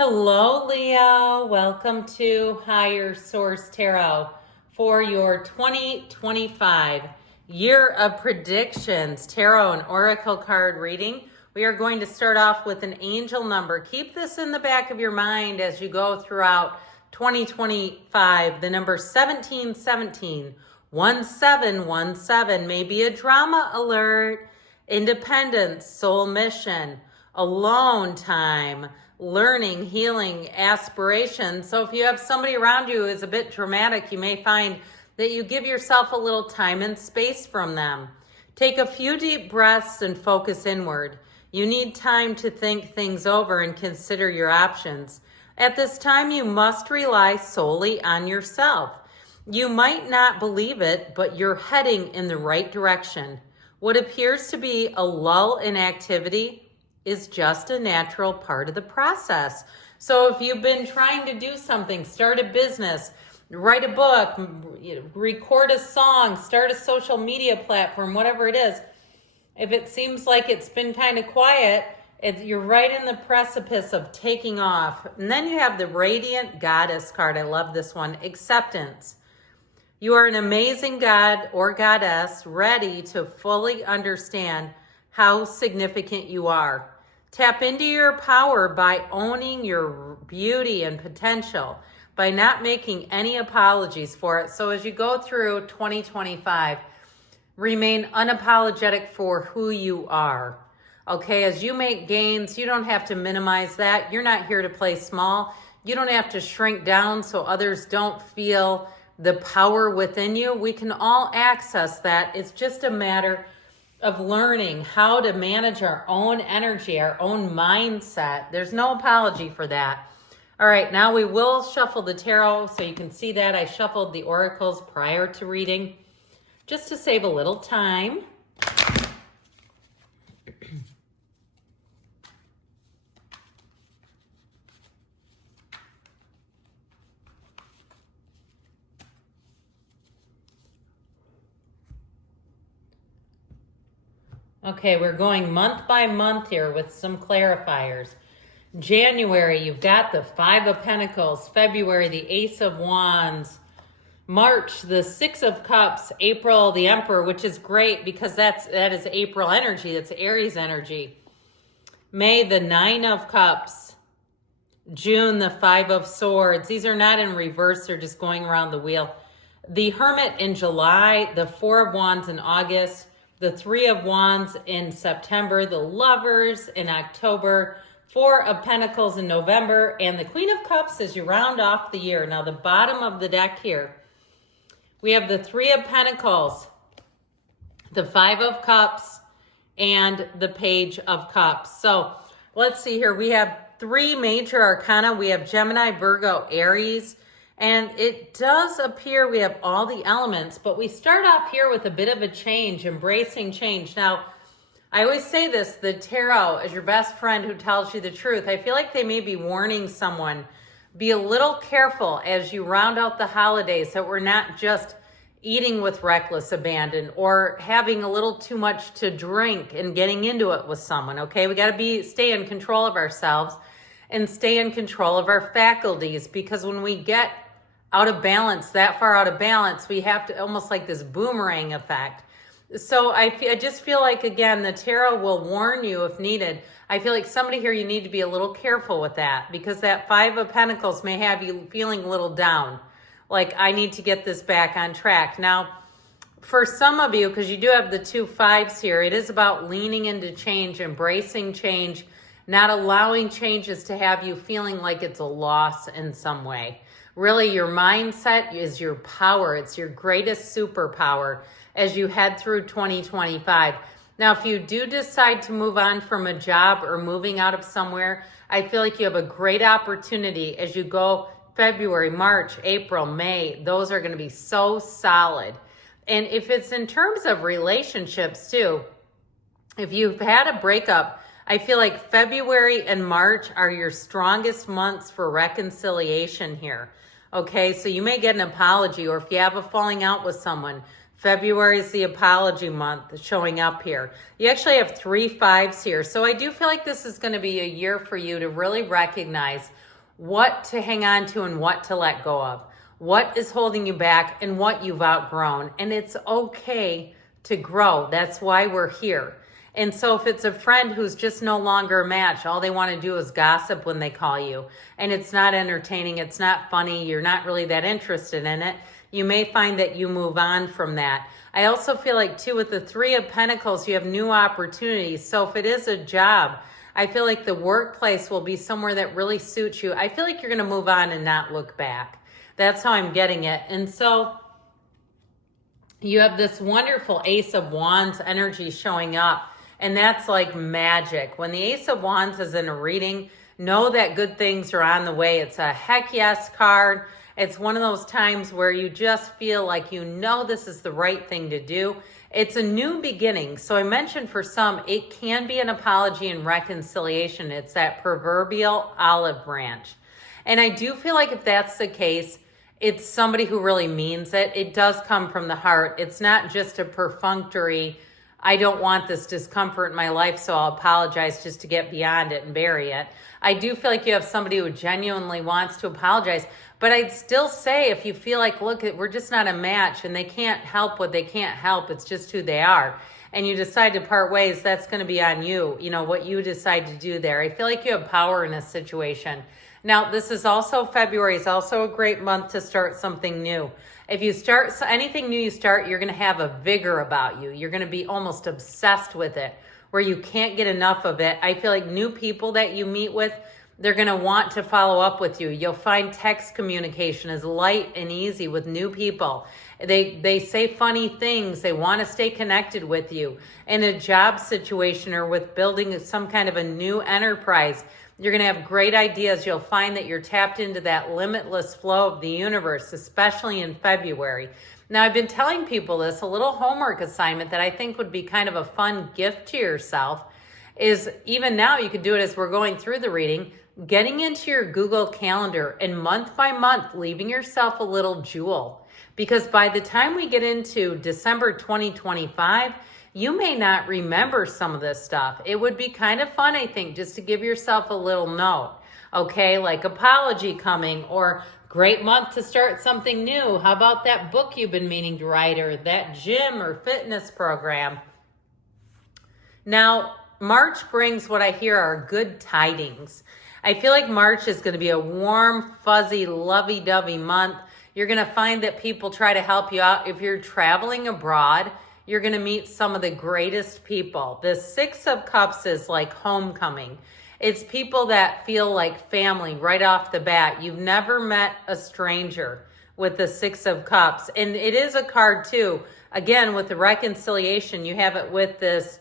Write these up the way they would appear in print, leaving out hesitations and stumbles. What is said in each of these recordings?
Hello, Leo. Welcome to Higher Source Tarot for your 2025 year of predictions, tarot and oracle card reading. We are going to start off with an angel number. Keep this in the back of your mind as you go throughout 2025. The number 1717, 1717 may be a drama alert, independence, soul mission, alone time, learning, healing, aspiration. So if you have somebody around you who is a bit dramatic, you may find that you give yourself a little time and space from them. Take a few deep breaths and focus inward. You need time to think things over and consider your options. At this time, you must rely solely on yourself. You might not believe it, but you're heading in the right direction. What appears to be a lull in activity is just a natural part of the process. So if you've been trying to do something, start a business, write a book, record a song, start a social media platform, whatever it is, if it seems like it's been kind of quiet, you're right in the precipice of taking off. And then you have the Radiant Goddess card. I love this one. Acceptance. You are an amazing god or goddess ready to fully understand how significant you are. Tap into your power by owning your beauty and potential, by not making any apologies for it. So as you go through 2025, remain unapologetic for who you are. Okay, as you make gains, you don't have to minimize that. You're not here to play small. You don't have to shrink down so others don't feel the power within you. We can all access that. It's just a matter of learning how to manage our own energy, our own mindset. There's no apology for that. All right, now we will shuffle the tarot so you can see that I shuffled the oracles prior to reading just to save a little time. Okay, we're going month by month here with some clarifiers. January, you've got the Five of Pentacles. February, the Ace of Wands. March, the Six of Cups. April, the Emperor, which is great because that is April energy. That's Aries energy. May, the Nine of Cups. June, the Five of Swords. These are not in reverse. They're just going around the wheel. The Hermit in July. The Four of Wands in August. The Three of Wands in September, the Lovers in October, Four of Pentacles in November, and the Queen of Cups as you round off the year. Now, the bottom of the deck here, we have the Three of Pentacles, the Five of Cups, and the Page of Cups. So let's see here. We have three major arcana. We have Gemini, Virgo, Aries. And it does appear we have all the elements, but we start off here with a bit of a change, embracing change. Now, I always say this, the tarot is your best friend who tells you the truth. I feel like they may be warning someone, be a little careful as you round out the holidays that we're not just eating with reckless abandon or having a little too much to drink and getting into it with someone, okay? We got to stay in control of ourselves and stay in control of our faculties, because when we get out of balance, that far out of balance, we have to almost like this boomerang effect. So I just feel like, again, the tarot will warn you if needed. I feel like somebody here, you need to be a little careful with that, because that Five of Pentacles may have you feeling a little down. Like, I need to get this back on track. Now, for some of you, because you do have the two fives here, it is about leaning into change, embracing change, not allowing changes to have you feeling like it's a loss in some way. Really, your mindset is your power. It's your greatest superpower as you head through 2025. Now, if you do decide to move on from a job or moving out of somewhere, I feel like you have a great opportunity as you go February, March, April, May. Those are going to be so solid. And if it's in terms of relationships too, if you've had a breakup, I feel like February and March are your strongest months for reconciliation here. Okay, so you may get an apology, or if you have a falling out with someone, February is the apology month showing up here. You actually have 3 5s here. So I do feel like this is going to be a year for you to really recognize what to hang on to and what to let go of, what is holding you back and what you've outgrown. And it's okay to grow. That's why we're here. And so if it's a friend who's just no longer a match, all they want to do is gossip when they call you, and it's not entertaining, it's not funny, you're not really that interested in it, you may find that you move on from that. I also feel like too, with the 3 of Pentacles, you have new opportunities. So if it is a job, I feel like the workplace will be somewhere that really suits you. I feel like you're going to move on and not look back. That's how I'm getting it. And so you have this wonderful Ace of Wands energy showing up, and that's like magic. When the Ace of Wands is in a reading, know that good things are on the way. It's a heck yes card. It's one of those times where you just feel like you know this is the right thing to do. It's a new beginning. So I mentioned for some, it can be an apology and reconciliation. It's that proverbial olive branch. And I do feel like if that's the case, it's somebody who really means it. It does come from the heart. It's not just a perfunctory, I don't want this discomfort in my life, so I'll apologize just to get beyond it and bury it. I do feel like you have somebody who genuinely wants to apologize, but I'd still say if you feel like, look, we're just not a match and they can't help what they can't help, it's just who they are, and you decide to part ways, that's going to be on you, what you decide to do there. I feel like you have power in this situation. Now, this is also February, is also a great month to start something new. If you start anything new you start, you're going to have a vigor about you. You're going to be almost obsessed with it, where you can't get enough of it. I feel like new people that you meet with, they're going to want to follow up with you. You'll find text communication is light and easy with new people. They say funny things. They want to stay connected with you. In a job situation or with building some kind of a new enterprise, you're going to have great ideas. You'll find that you're tapped into that limitless flow of the universe, especially in February. Now, I've been telling people this, a little homework assignment that I think would be kind of a fun gift to yourself is, even now you could do it as we're going through the reading, getting into your Google Calendar and month by month, leaving yourself a little jewel. Because by the time we get into December 2025, you may not remember some of this stuff. It would be kind of fun, I think, just to give yourself a little note, okay? Like apology coming, or great month to start something new. How about that book you've been meaning to write, or that gym or fitness program? Now, March brings what I hear are good tidings. I feel like March is going to be a warm, fuzzy, lovey-dovey month. You're going to find that people try to help you out. If you're traveling abroad, you're going to meet some of the greatest people. The 6 of Cups is like homecoming. It's people that feel like family right off the bat. You've never met a stranger with the 6 of Cups. And it is a card too. Again, with the reconciliation, you have it with this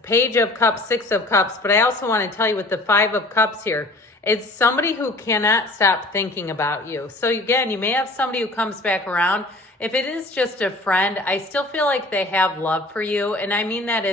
Page of Cups, 6 of Cups. But I also want to tell you with the 5 of Cups here, it's somebody who cannot stop thinking about you. So again, you may have somebody who comes back around. If it is just a friend, I still feel like they have love for you. And I mean that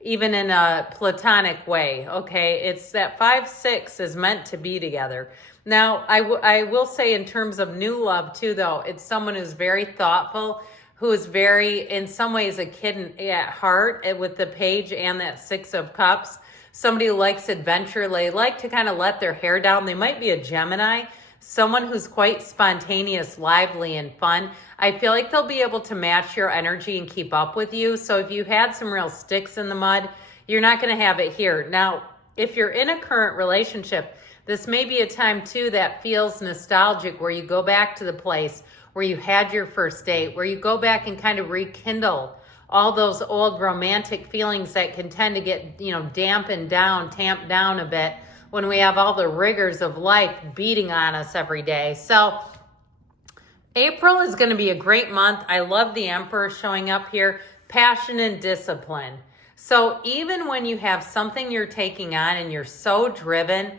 even in a platonic way, okay? It's that 5-6 is meant to be together. Now, I will say in terms of new love too, though, it's someone who's very thoughtful, who is very, in some ways, a kid at heart with the Page and that 6 of Cups. Somebody who likes adventure. They like to kind of let their hair down. They might be a Gemini. Someone who's quite spontaneous, lively, and fun. I feel like they'll be able to match your energy and keep up with you. So if you had some real sticks in the mud, you're not going to have it here. Now, if you're in a current relationship, this may be a time too that feels nostalgic, where you go back to the place where you had your first date, where you go back and kind of rekindle all those old romantic feelings that can tend to get, dampened down, tamped down a bit when we have all the rigors of life beating on us every day. So April is going to be a great month. I love the Emperor showing up here, passion and discipline. So even when you have something you're taking on and you're so driven,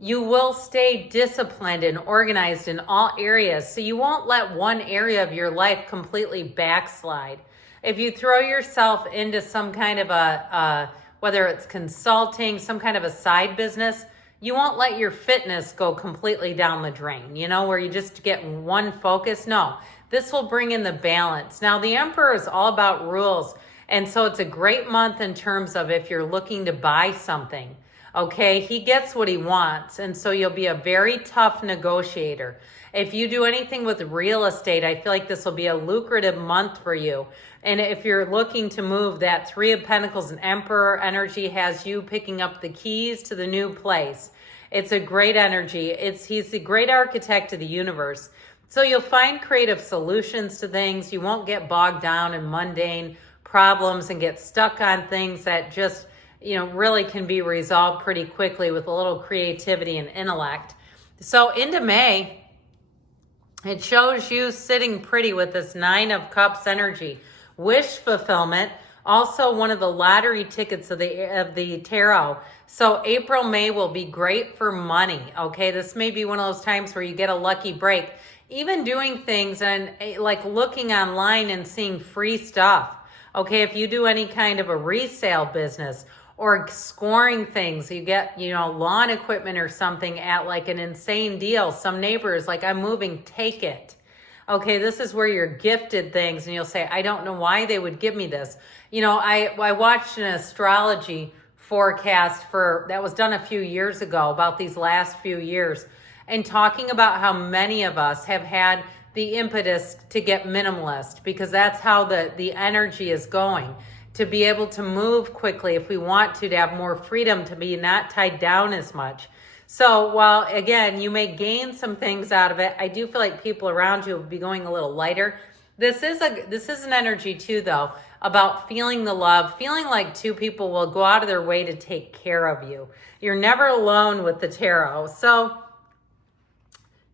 you will stay disciplined and organized in all areas. So you won't let one area of your life completely backslide. If you throw yourself into some kind of whether it's consulting, some kind of a side business, you won't let your fitness go completely down the drain, where you just get one focus. No, this will bring in the balance. Now, the Emperor is all about rules. And so it's a great month in terms of if you're looking to buy something. Okay, he gets what he wants. And so you'll be a very tough negotiator. If you do anything with real estate, I feel like this will be a lucrative month for you. And if you're looking to move, that Three of Pentacles and Emperor energy has you picking up the keys to the new place. It's a great energy. He's the great architect of the universe. So you'll find creative solutions to things. You won't get bogged down in mundane problems and get stuck on things that just, really can be resolved pretty quickly with a little creativity and intellect. So into May, it shows you sitting pretty with this Nine of Cups energy. Wish fulfillment, also one of the lottery tickets of the tarot. So April, May will be great for money, okay? This may be one of those times where you get a lucky break. Even doing things and like looking online and seeing free stuff, okay? If you do any kind of a resale business or scoring things, you get, lawn equipment or something at like an insane deal. Some neighbors, like, I'm moving, take it. Okay, this is where you're gifted things and you'll say, I don't know why they would give me this. I watched an astrology forecast that was done a few years ago about these last few years and talking about how many of us have had the impetus to get minimalist because that's how the energy is going. To be able to move quickly if we want to have more freedom, to be not tied down as much. So while, again, you may gain some things out of it, I do feel like people around you will be going a little lighter. This is an energy too, though, about feeling the love, feeling like two people will go out of their way to take care of you. You're never alone with the tarot. So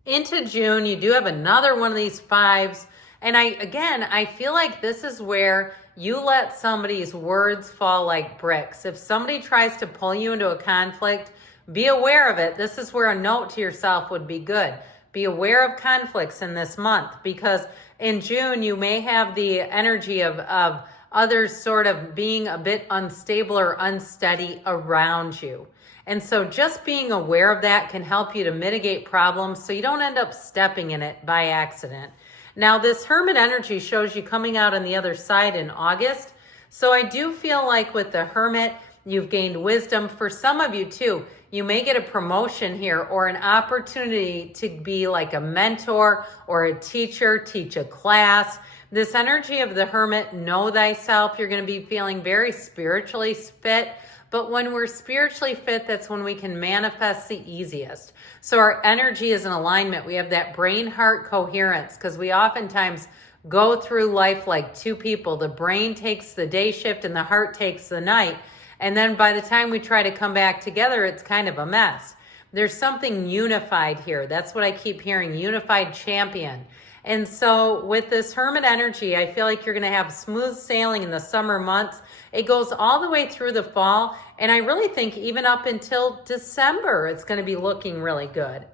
into June, you do have another one of these fives. And I feel like this is where you let somebody's words fall like bricks. If somebody tries to pull you into a conflict, be aware of it. This is where a note to yourself would be good. Be aware of conflicts in this month because in June, you may have the energy of others sort of being a bit unstable or unsteady around you. And so just being aware of that can help you to mitigate problems so you don't end up stepping in it by accident. Now, this Hermit energy shows you coming out on the other side in August. So I do feel like with the Hermit, you've gained wisdom. For some of you too, you may get a promotion here or an opportunity to be like a mentor or a teacher, teach a class. This energy of the Hermit, know thyself. You're going to be feeling very spiritually fit. But when we're spiritually fit, that's when we can manifest the easiest. So our energy is in alignment. We have that brain-heart coherence because we oftentimes go through life like two people. The brain takes the day shift and the heart takes the night. And then by the time we try to come back together, it's kind of a mess. There's something unified here. That's what I keep hearing, unified champion. And so with this Hermit energy, I feel like you're going to have smooth sailing in the summer months. It goes all the way through the fall. And I really think even up until December, it's going to be looking really good.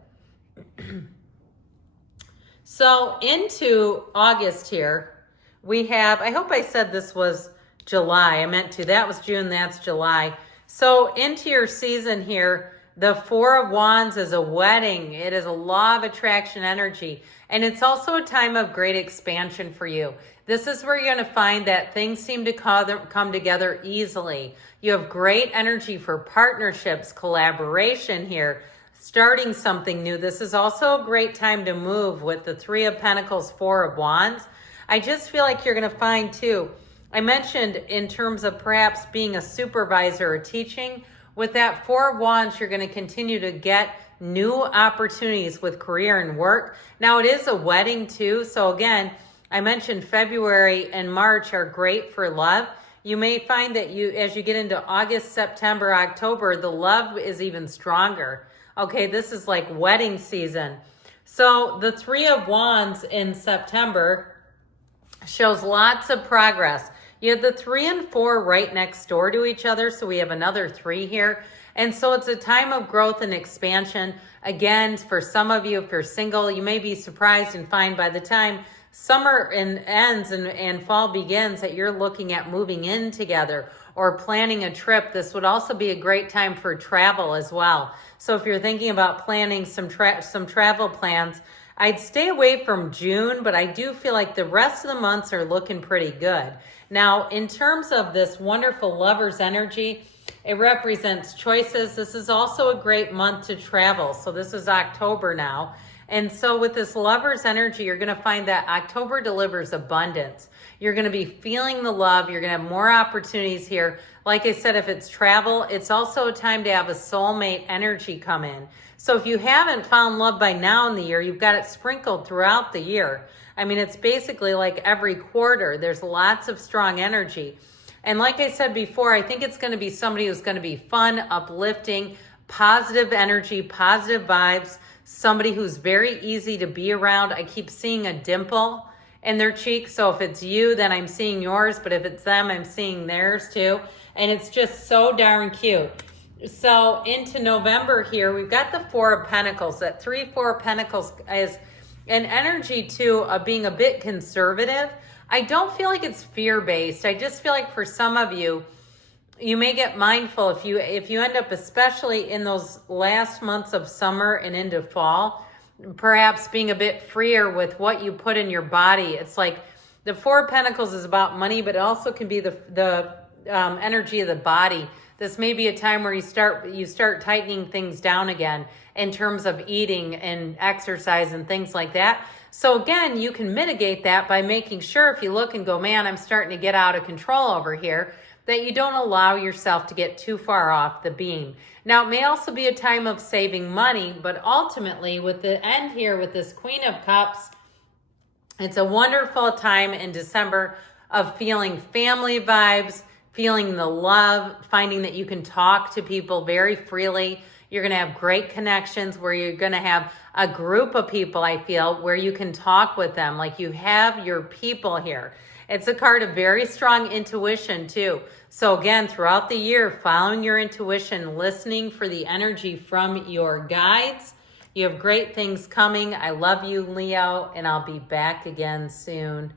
So into August here, we have, I hope I said this was July. I meant to. That was June. That's July. So into your season here, the Four of Wands is a wedding. It is a law of attraction energy. And it's also a time of great expansion for you. This is where you're going to find that things seem to come together easily. You have great energy for partnerships, collaboration here, starting something new. This is also a great time to move with the Three of Pentacles, Four of Wands. I just feel like you're going to find too, I mentioned in terms of perhaps being a supervisor or teaching, with that Four of Wands, you're going to continue to get new opportunities with career and work. Now, it is a wedding too. So again, I mentioned February and March are great for love. You may find that as you get into August, September, October, the love is even stronger. Okay, this is like wedding season. So the Three of Wands in September shows lots of progress. You have the 3 and 4 right next door to each other. So we have another 3 here. And so it's a time of growth and expansion. Again, for some of you, if you're single, you may be surprised and find by the time summer ends and fall begins that you're looking at moving in together or planning a trip. This would also be a great time for travel as well. So if you're thinking about planning some travel plans, I'd stay away from June, but I do feel like the rest of the months are looking pretty good. Now, in terms of this wonderful lover's energy, it represents choices. This is also a great month to travel. So this is October now. And so with this lover's energy, you're going to find that October delivers abundance. You're going to be feeling the love. You're going to have more opportunities here. Like I said, if it's travel, it's also a time to have a soulmate energy come in. So if you haven't found love by now in the year, you've got it sprinkled throughout the year. I mean, it's basically like every quarter, there's lots of strong energy. And like I said before, I think it's going to be somebody who's going to be fun, uplifting, positive energy, positive vibes, somebody who's very easy to be around. I keep seeing a dimple in their cheek. So if it's you, then I'm seeing yours. But if it's them, I'm seeing theirs too. And it's just so darn cute. So into November here, we've got the Four of Pentacles. That 3-4 of Pentacles is an energy too of being a bit conservative. I don't feel like it's fear-based. I just feel like for some of you, you may get mindful if you end up, especially in those last months of summer and into fall, perhaps being a bit freer with what you put in your body. It's like the Four of Pentacles is about money, but it also can be the energy of the body. This may be a time where you start tightening things down again in terms of eating and exercise and things like that. So again, you can mitigate that by making sure if you look and go, man, I'm starting to get out of control over here, that you don't allow yourself to get too far off the beam. Now, it may also be a time of saving money, but ultimately with the end here with this Queen of Cups, it's a wonderful time in December of feeling family vibes, feeling the love, finding that you can talk to people very freely. You're going to have great connections where you're going to have a group of people, I feel, where you can talk with them. Like you have your people here. It's a card of very strong intuition too. So again, throughout the year, following your intuition, listening for the energy from your guides. You have great things coming. I love you, Leo, and I'll be back again soon.